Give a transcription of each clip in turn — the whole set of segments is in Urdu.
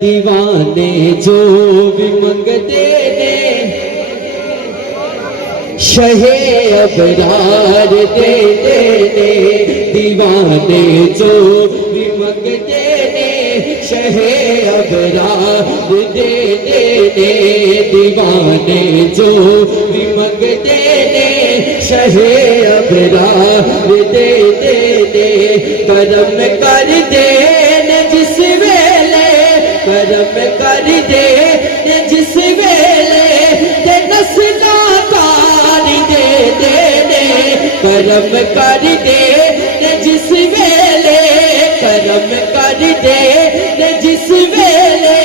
دیوانے جو بھی منگتے ہیں شہ ابرار دے دینے، دیوانے جو بھی منگتے ہیں شہ ابرار دے دینے، دیوانے جو بھی منگتے ہیں شہ ابرار دے دینے، کرم کر دینے جس ویلے، کرم کر دینے جس ویلے تے نسلاں تاری دے دینے، کرم کر دینے جس ویلے، کرم کر دینے جس ویلے،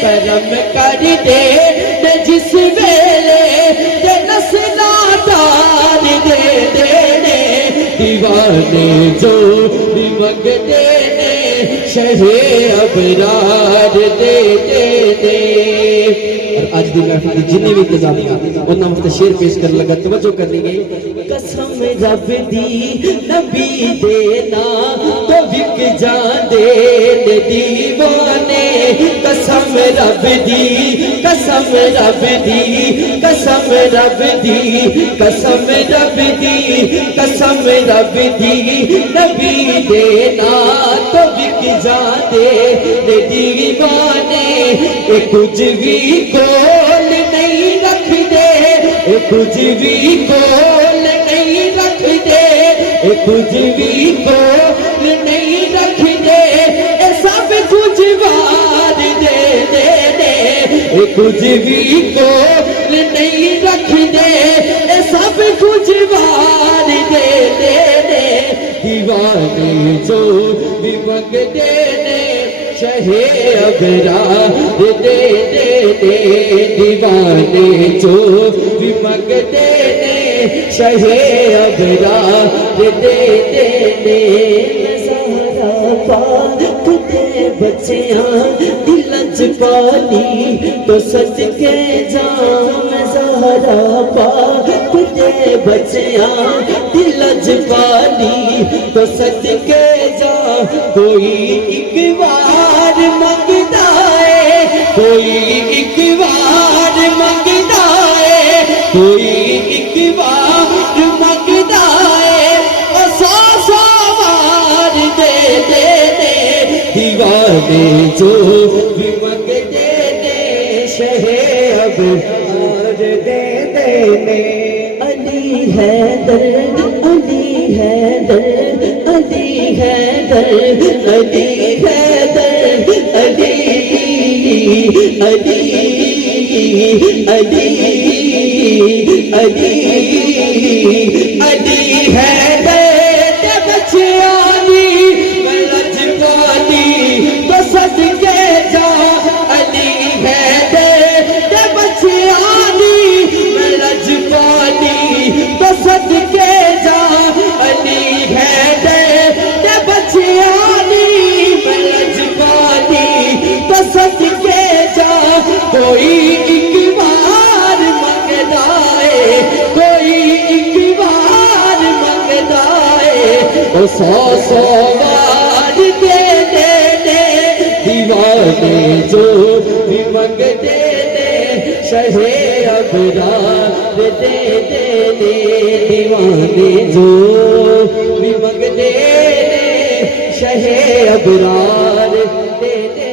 کرم کر دینے جس ویلے تے نسلاں تاری دے دینے، دیوانے جو بھی منگتے ہیں شہ ابرار دے دینے۔ اور آج دی محفل کی جنہیں بھی انتظامیہ انہاں وقت شعر پیش کر لگا، توجہ کر لی گئی۔ قسم رب دی نبی دینا تو وک جاندے دیوانے، قسم رب دی، قسم رب دی، قسم رب دی، قسم رب دی، قسم رب دی، نبی دینا تو وک جاندے دیوانے، کچھ بھی کول نہیں رکھ دے، کچھ بھی کول نہیں رکھ دے، کچھ بھی کول نہیں رکھ دے، سب کچھ وار دے دینے، کچھ بھی کول نہیں رکھ دے، سب کچھ وار دے دینے، دیوانے جو بھی منگتے ہیں شہ ابرار دے دینے، دیوانے جو بھی منگتے ہیں شہ ابرار دے دینے۔ زہرا پاک دے بچیاں دلج پانی تو صدقے جام، زہرا پاک دے بچیاں دلج پانی تو صدقے جام، کوئی ایک بار منگتا ہے، کوئی ایک بار منگتا ہے، کوئی ایک بار منگتا ہے، اور سو سو بار دے دینے، دیوانے جو بھی منگتے ہیں شہ ابرار دے دینے۔ علی حیدر، علی حیدر، علی حیدر، علی حیدر، علی علی علی علی علی حیدر تے بچیانی میں لجپالی تو صدقے جا، علی حیدر تے بچیانی میں لجپالی تو صدقے جا، علی حیدر تے بچیانی میں لجپالی تو صدقے جا، کوئی ایک بار منگتا ہے، کوئی ایک بار منگتا ہے، اور سو سو بار دے دینے، دیوانے جو بھی منگتے ہیں شہ ابرار دے دینے، دیوانے جو بھی منگتے ہیں شہ ابرار دے دینے۔